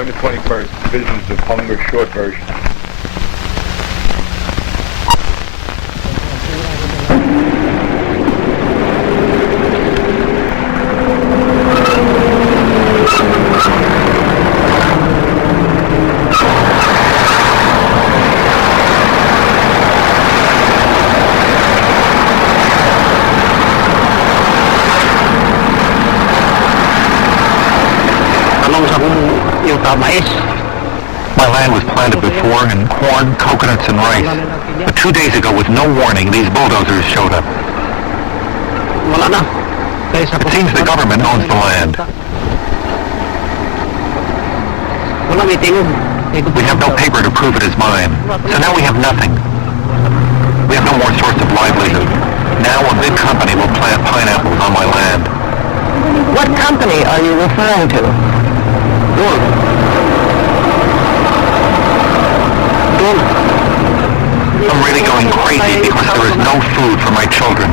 November 21st, Visions of Hunger short version. My land was planted before in corn, coconuts, and rice. But 2 days ago, with no warning, these bulldozers showed up. It seems the government owns the land. We have no paper to prove it is mine. So now we have nothing. We have no more source of livelihood. Now a big company will plant pineapples on my land. What company are you referring to? I'm really going crazy because there is no food for my children.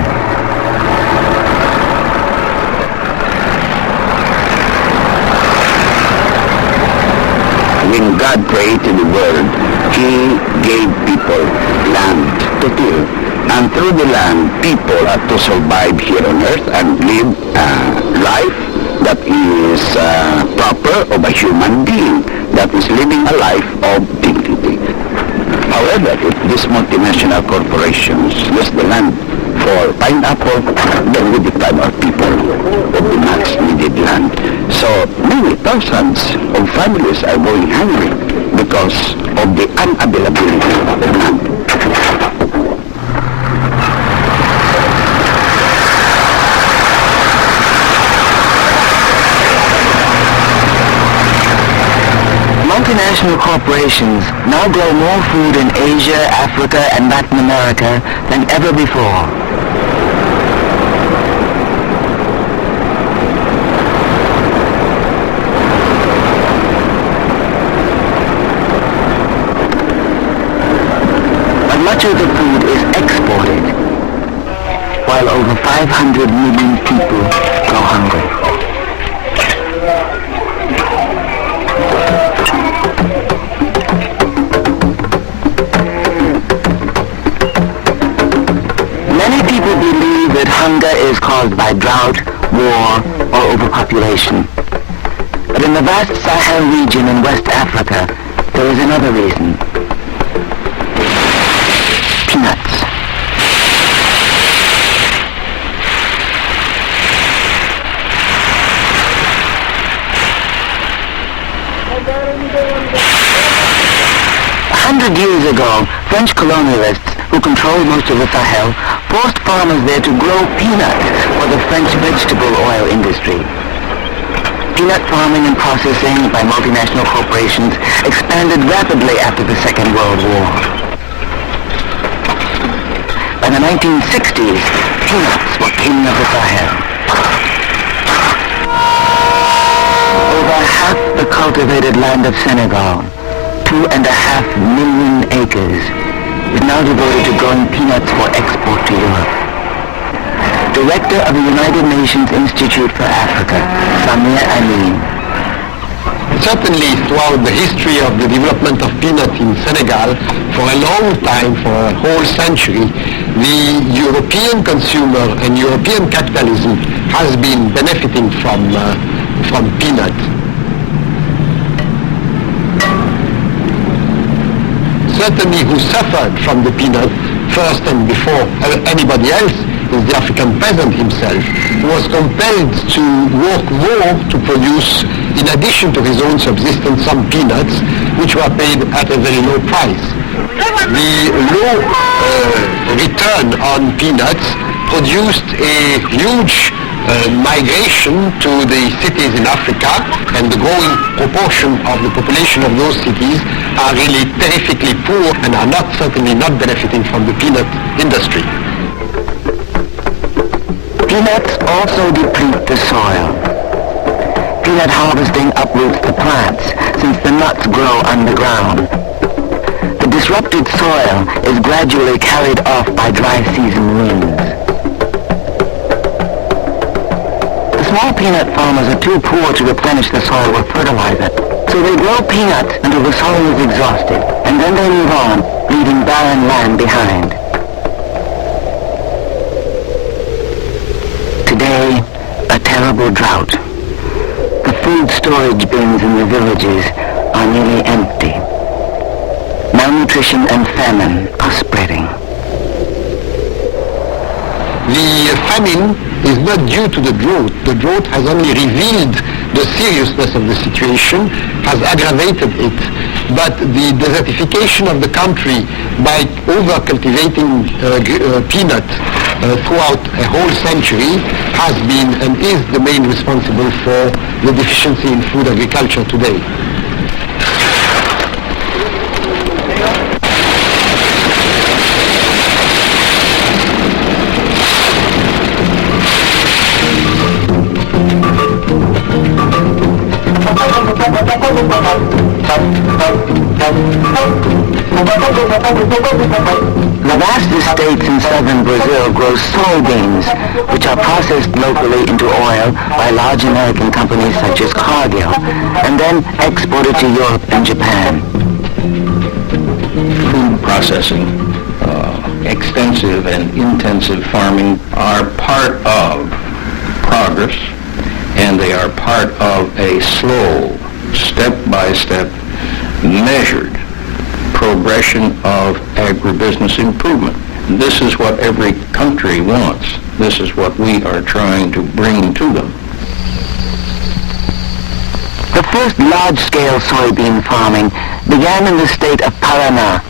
When God created the world, He gave people land to till. And through the land, people are to survive here on earth and live a life that is proper of a human being, that is living a life of dignity. However, if these multinational corporations use the land for pineapple, then we deprive our people of the much needed land. So many thousands of families are going hungry because of the unavailability of land. Multinational corporations now grow more food in Asia, Africa, and Latin America than ever before. But much of the food is exported, while over 500 million people go hungry. That hunger is caused by drought, war, or overpopulation. But in the vast Sahel region in West Africa, there is another reason. Peanuts. A 100 years ago, French colonialists, who controlled most of the Sahel, forced farmers there to grow peanuts for the French vegetable oil industry. Peanut farming and processing by multinational corporations expanded rapidly after the Second World War. By the 1960s, peanuts were king of the Sahel. Over half the cultivated land of Senegal, 2.5 million acres, is now devoted to growing peanuts for export to Europe. Director of the United Nations Institute for Africa, Samir Amin. Certainly throughout the history of the development of peanut in Senegal, for a long time, for a whole century, the European consumer and European capitalism has been benefiting from peanut. Certainly who suffered from the peanut first and before anybody else is the African peasant himself, who was compelled to work more to produce, in addition to his own subsistence, some peanuts, which were paid at a very low price. The low return on peanuts produced a huge migration to the cities in Africa, and the growing proportion of the population of those cities are really terrifically poor and are certainly not benefiting from the peanut industry. Peanuts also deplete the soil. Peanut harvesting uproots the plants, since the nuts grow underground. The disrupted soil is gradually carried off by dry season winds. Small peanut farmers are too poor to replenish the soil with fertilizer. So they grow peanuts until the soil is exhausted, and then they move on, leaving barren land behind. Today, a terrible drought. The food storage bins in the villages are nearly empty. Malnutrition and famine are spreading. The famine is not due to the drought. The drought has only revealed the seriousness of the situation, has aggravated it. But the desertification of the country by over-cultivating peanut throughout a whole century has been and is the main responsible for the deficiency in food agriculture today. The vast estates in southern Brazil grow soybeans, which are processed locally into oil by large American companies such as Cargill, and then exported to Europe and Japan. Food processing, extensive and intensive farming are part of progress, and they are part of a slow, step-by-step, measured progression of agribusiness improvement. This is what every country wants. This is what we are trying to bring to them. The first large-scale soybean farming began in the state of Paraná.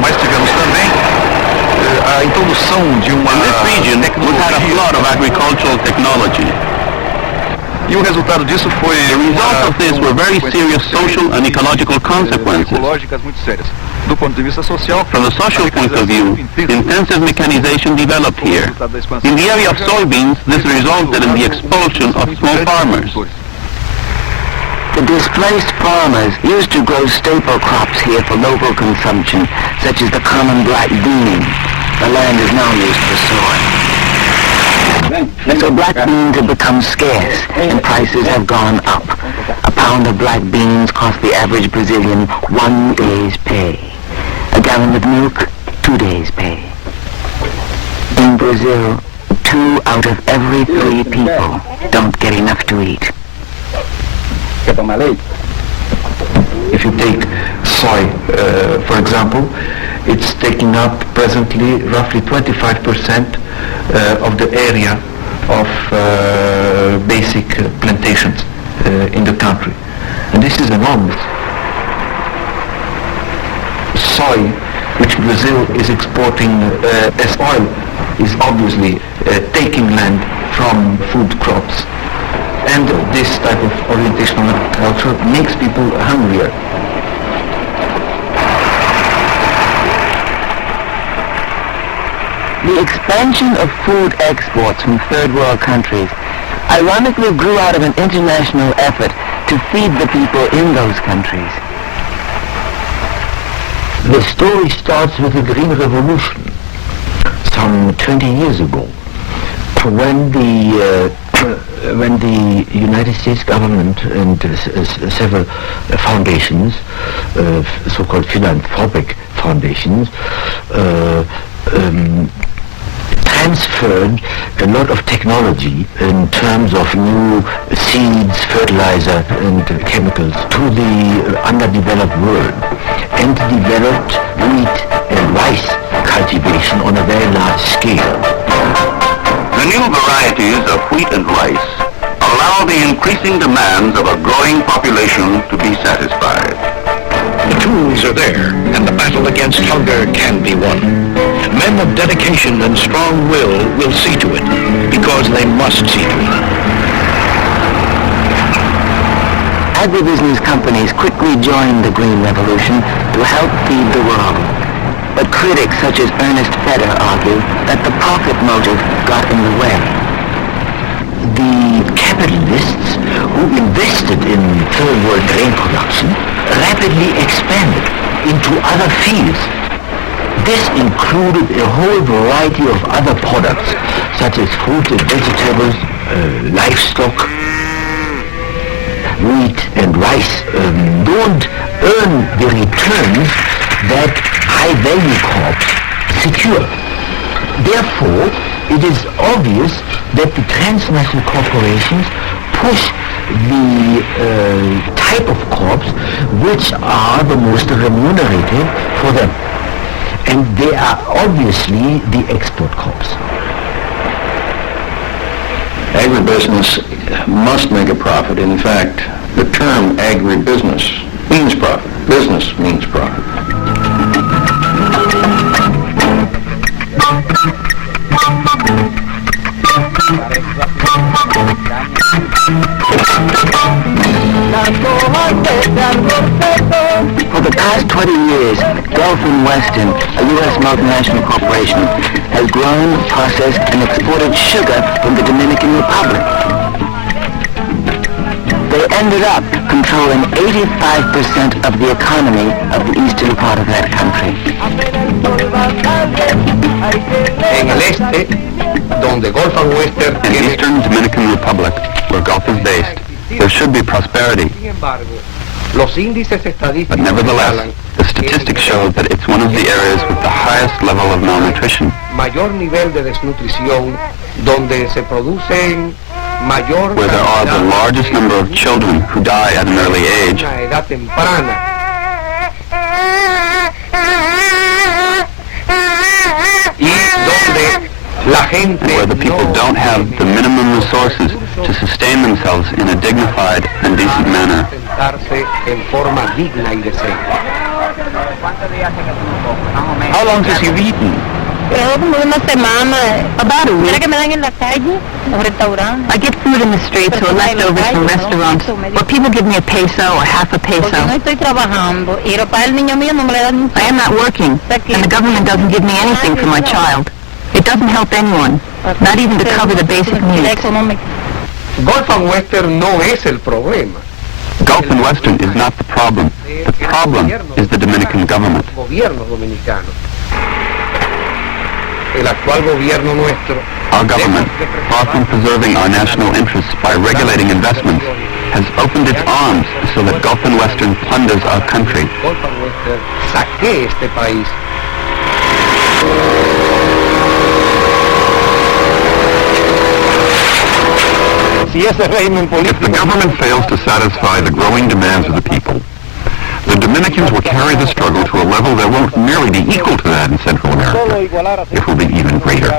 Mas tivemos também a introdução de uma tecnologia of agricultural technology. E o resultado disso foi the result of this were very serious social and ecological consequences. Ecológicas muito sérias. Do ponto de vista social, from the social point of view, intensive mechanization developed here. In the area of soybeans, this resulted in the expulsion of small farmers. The displaced farmers used to grow staple crops here for local consumption, such as the common black bean. The land is now used for soy. So black beans have become scarce, and prices have gone up. A pound of black beans costs the average Brazilian 1 day's pay. A gallon of milk, 2 days' pay. In Brazil, 2 out of every 3 people don't get enough to eat. If you take soy, for example, it's taking up presently roughly 25% of the area of basic plantations in the country. And this is enormous. Soy, which Brazil is exporting as oil, is obviously taking land from food crops. And this type of orientation on agriculture makes people hungrier. The expansion of food exports from third world countries ironically grew out of an international effort to feed the people in those countries. The story starts with the Green Revolution, some 20 years ago, when the United States government and several foundations, so-called philanthropic foundations, transferred a lot of technology in terms of new seeds, fertilizer and chemicals to the underdeveloped world, and developed wheat and rice cultivation on a very large scale. The new varieties of wheat and rice allow the increasing demands of a growing population to be satisfied. The tools are there, and the battle against hunger can be won. Men of dedication and strong will see to it, because they must see to it. Agribusiness companies quickly joined the Green Revolution to help feed the world. But critics such as Ernest Feder argue that the profit motive got in the way. The capitalists who invested in third world grain production rapidly expanded into other fields. This included a whole variety of other products, such as fruit and vegetables, livestock, wheat and rice, don't earn the returns that high-value crops secure. Therefore, it is obvious that the transnational corporations push the type of crops which are the most remunerative for them. And they are obviously the export crops. Agribusiness must make a profit. In fact, the term agribusiness means profit. Business means profit. For the past 20 years, Gulf and Western, a U.S. multinational corporation, has grown, processed, and exported sugar from the Dominican Republic. They ended up controlling 85% of the economy of the eastern part of that country. En el este, donde Gulf and Western In Eastern Dominican Republic, where Gulf is based, there should be prosperity. But nevertheless, the statistics show that it's one of the areas with the highest level of malnutrition. Where there are the largest number of children who die at an early age. And where the people don't have the minimum resources to sustain themselves in a dignified and decent manner. How long has he eaten? About a week. I get food in the streets or leftovers from restaurants, or people give me a peso or half a peso. I am not working, and the government doesn't give me anything for my child. It doesn't help anyone, not even to cover the basic needs. Gulf and Western no es el problema. Gulf and Western is not the problem. The problem is the Dominican government. Our government, far from preserving our national interests by regulating investments, has opened its arms so that Gulf and Western plunders our country. If the government fails to satisfy the growing demands of the people, the Dominicans will carry the struggle to a level that won't merely be equal to that in Central America. It will be even greater.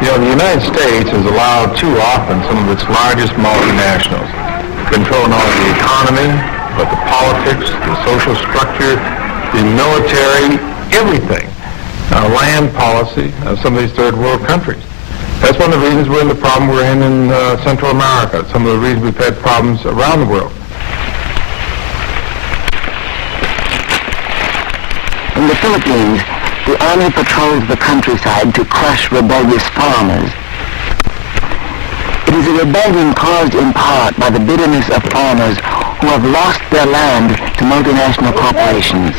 The United States has allowed too often some of its largest multinationals control not only the economy, but the politics, the social structure, the military, everything. Land policy of some of these third world countries. That's one of the reasons we're in the problem we're in Central America. Some of the reasons we've had problems around the world. In the Philippines, the army patrols the countryside to crush rebellious farmers. It is a rebellion caused in part by the bitterness of farmers who have lost their land to multinational corporations.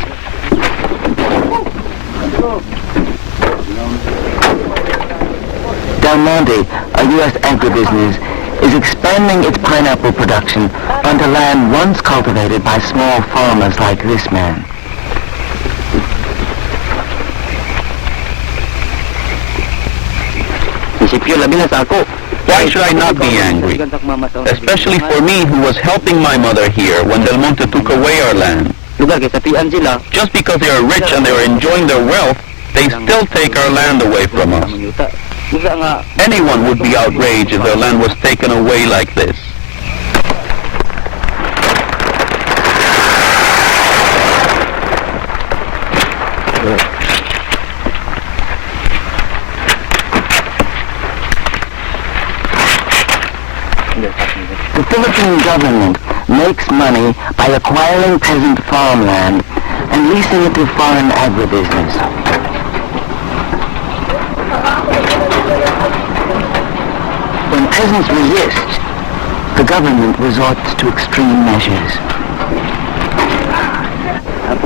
Del Monte, a U.S. agribusiness, is expanding its pineapple production onto land once cultivated by small farmers like this man. Why should I not be angry? Especially for me who was helping my mother here when Del Monte took away our land. Just because they are rich and they are enjoying their wealth, they still take our land away from us. Anyone would be outraged if their land was taken away like this. The Philippine government makes money by acquiring peasant farmland and leasing it to foreign agribusiness. When peasants resist, the government resorts to extreme measures. I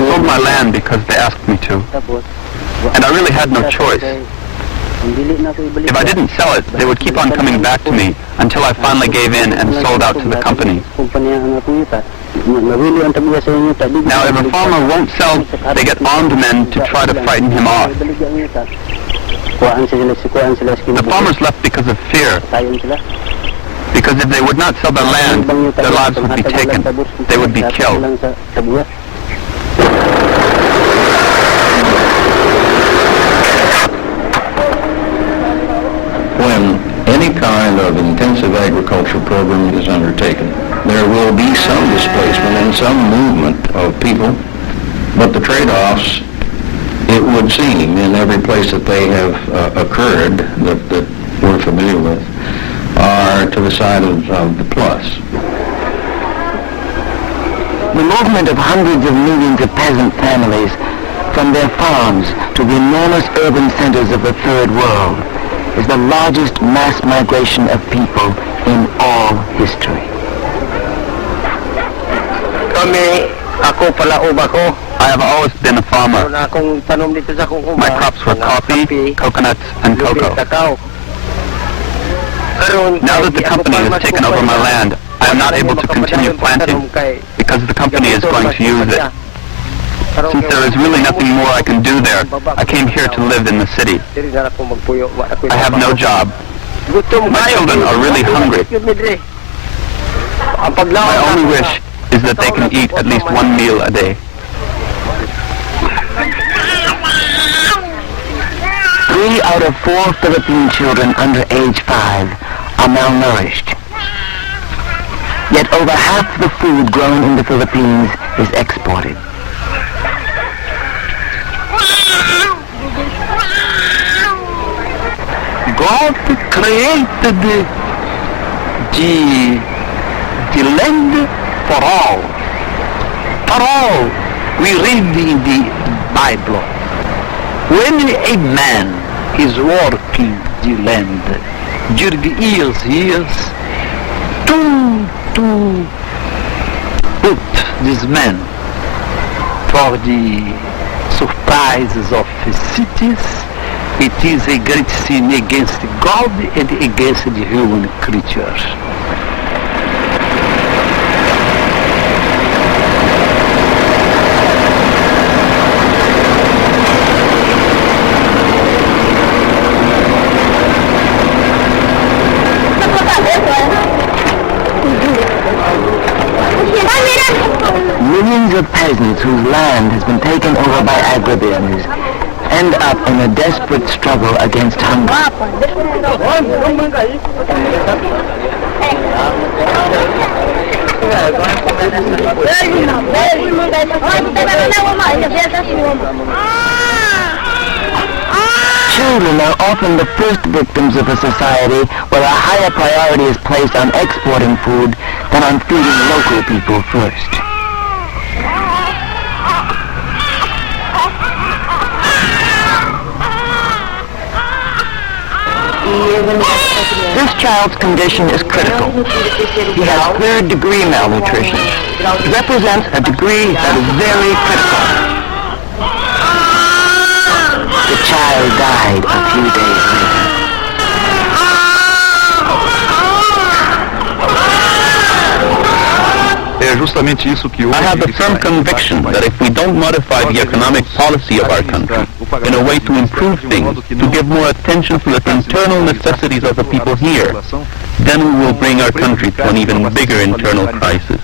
sold my land because they asked me to, and I really had no choice. If I didn't sell it, they would keep on coming back to me until I finally gave in and sold out to the company. Now, if a farmer won't sell, they get armed men to try to frighten him off. The farmers left because of fear. Because if they would not sell their land, their lives would be taken. They would be killed. When any kind of intensive agriculture program is undertaken, there will be some displacement and some movement of people, but the trade-offs, it would seem, in every place that they have occurred, that we're familiar with, are to the side of the plus. The movement of hundreds of millions of peasant families from their farms to the enormous urban centers of the Third World is the largest mass migration of people in all history. I have always been a farmer. My crops were coffee, coconuts, and cocoa. Now that the company has taken over my land, I am not able to continue planting because the company is going to use it. Since there is really nothing more I can do there, I came here to live in the city. I have no job. My children are really hungry. My only wish is that they can eat at least one meal a day. 3 out of 4 Philippine children under age 5 are malnourished. Yet over half the food grown in the Philippines is exported. God created the land for all. For all, we read in the Bible. When a man is working the land during years to put this man for the surprises of cities, it is a great sin against God and against the human creatures. Millions of peasants whose land has been taken over by agribusiness end up in a desperate struggle against hunger. Children are often the first victims of a society where a higher priority is placed on exporting food than on feeding local people first. This child's condition is critical. He has 3rd-degree malnutrition. It represents a degree that is very critical. The child died a few days later. I have the firm conviction that if we don't modify the economic policy of our country in a way to improve things, to give more attention to the internal necessities of the people here, then we will bring our country to an even bigger internal crisis.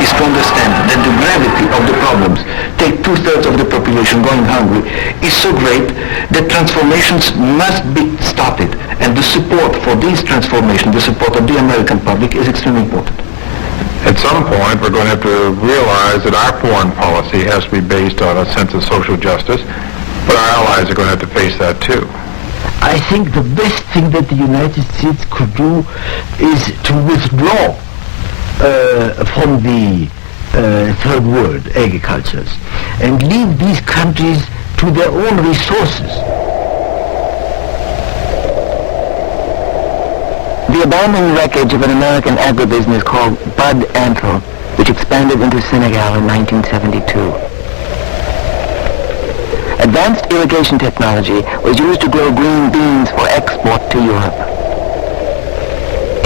Is to understand that the gravity of the problems, take 2/3 of the population going hungry, is so great that transformations must be started, and the support for these transformations, the support of the American public, is extremely important. At some point, we're going to have to realize that our foreign policy has to be based on a sense of social justice, but our allies are going to have to face that too. I think the best thing that the United States could do is to withdraw from the third world agricultures and leave these countries to their own resources. The abandoned wreckage of an American agribusiness called Bud Antle, which expanded into Senegal in 1972. Advanced irrigation technology was used to grow green beans for export to Europe.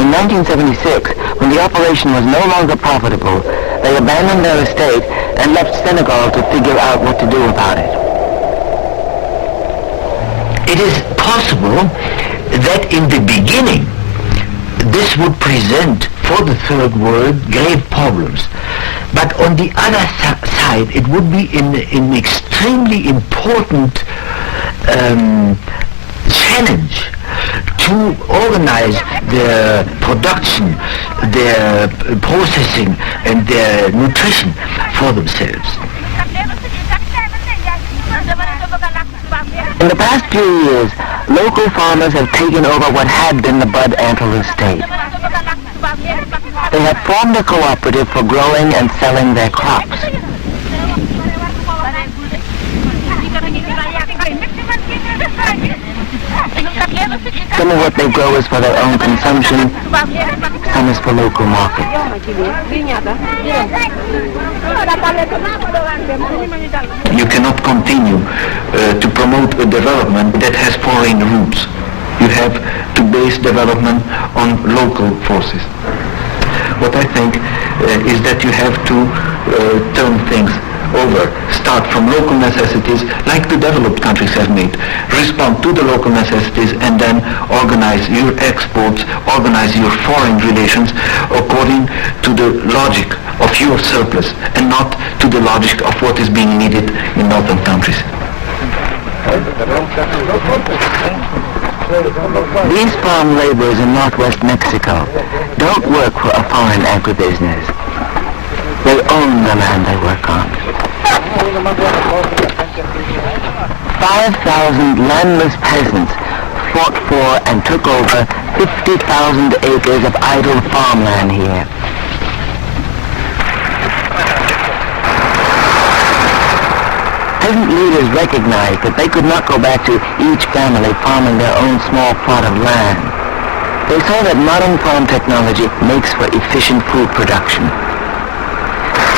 In 1976, when the operation was no longer profitable, they abandoned their estate and left Senegal to figure out what to do about it. It is possible that in the beginning this would present for the third world grave problems. But on the other side, it would be an extremely important challenge to organize their production, their processing, and their nutrition for themselves. In the past few years, local farmers have taken over what had been the Bud Antle estate. They have formed a cooperative for growing and selling their crops. Some of what they grow is for their own consumption, some is for local markets. You cannot continue to promote a development that has foreign roots. You have to base development on local forces. What I think is that you have to turn things over, start from local necessities like the developed countries have made, respond to the local necessities, and then organize your exports, organize your foreign relations according to the logic of your surplus and not to the logic of what is being needed in northern countries. These farm laborers in northwest Mexico don't work for a foreign agribusiness. They own the land they work on. 5,000 landless peasants fought for and took over 50,000 acres of idle farmland here. Peasant leaders recognized that they could not go back to each family farming their own small plot of land. They saw that modern farm technology makes for efficient food production.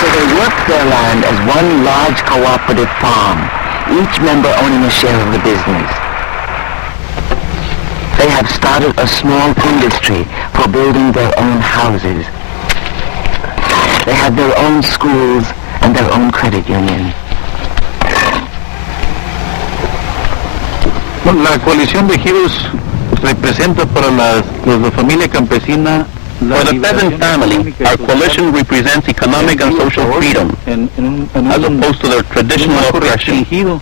So they worked their land as one large cooperative farm, each member owning a share of the business. They have started a small industry for building their own houses. They have their own schools and their own credit union. La coalición de ejidos representa para la familia campesina. For the peasant family, our coalition represents economic and social freedom, as opposed to their traditional oppression. Before,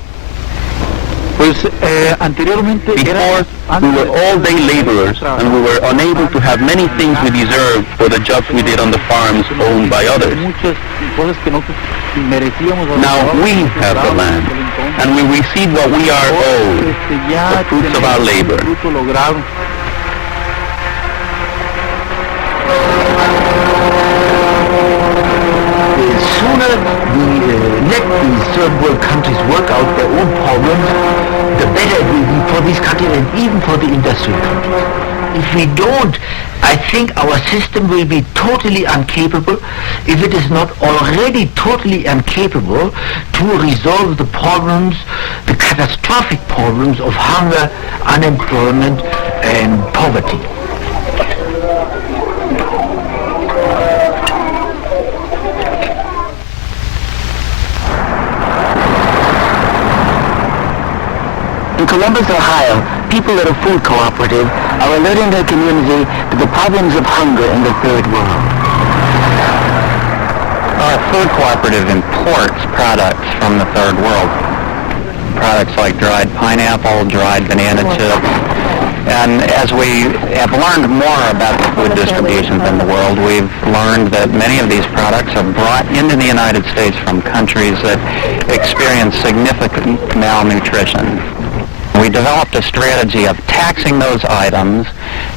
we were all-day laborers, and we were unable to have many things we deserved for the jobs we did on the farms owned by others. Now we have the land, and we receive what we are owed, the fruits of our labor. The sooner we let these third world countries work out their own problems, the better it will be for these countries and even for the industrial countries. If we don't, I think our system will be totally incapable, if it is not already totally incapable, to resolve the problems, the catastrophic problems of hunger, unemployment, and poverty. In Columbus, Ohio, people at a food cooperative are alerting their community to the problems of hunger in the third world. Our food cooperative imports products from the third world. Products like dried pineapple, dried banana chips, And as we have learned more about the food distributions in the world, we've learned that many of these products are brought into the United States from countries that experience significant malnutrition. We developed a strategy of taxing those items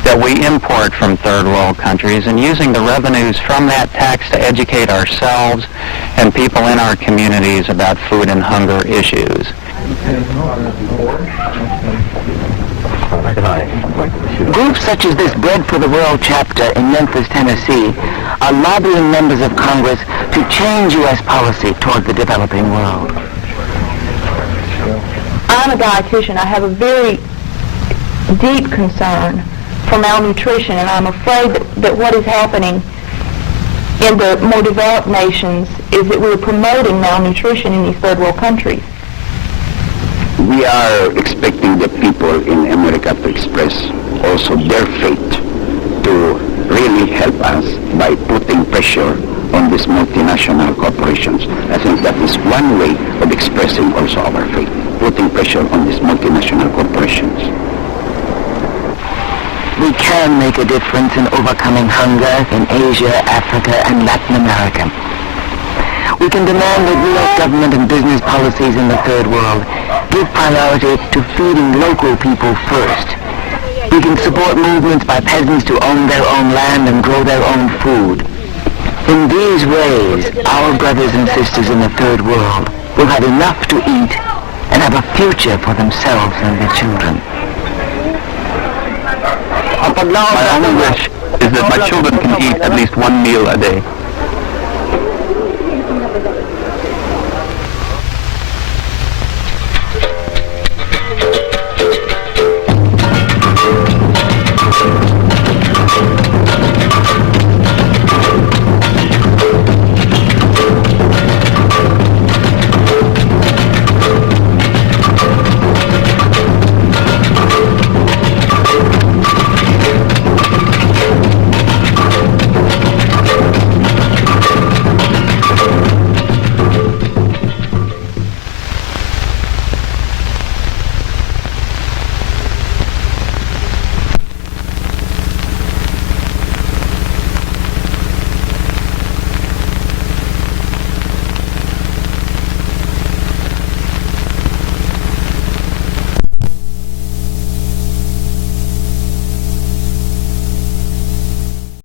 that we import from third world countries and using the revenues from that tax to educate ourselves and people in our communities about food and hunger issues. Groups such as this Bread for the World chapter in Memphis, Tennessee, are lobbying members of Congress to change U.S. policy toward the developing world. I'm a dietitian. I have a very deep concern for malnutrition, and I'm afraid that what is happening in the more developed nations is that we're promoting malnutrition in these third world countries. We are expecting the people in America to express also their faith to really help us by putting pressure on these multinational corporations. I think that is one way of expressing also our faith, putting pressure on these multinational corporations. We can make a difference in overcoming hunger in Asia, Africa, and Latin America. We can demand that U.S. government and business policies in the third world give priority to feeding local people first. We can support movements by peasants to own their own land and grow their own food. In these ways, our brothers and sisters in the third world will have enough to eat and have a future for themselves and their children. My only wish is that my children can eat at least one meal a day.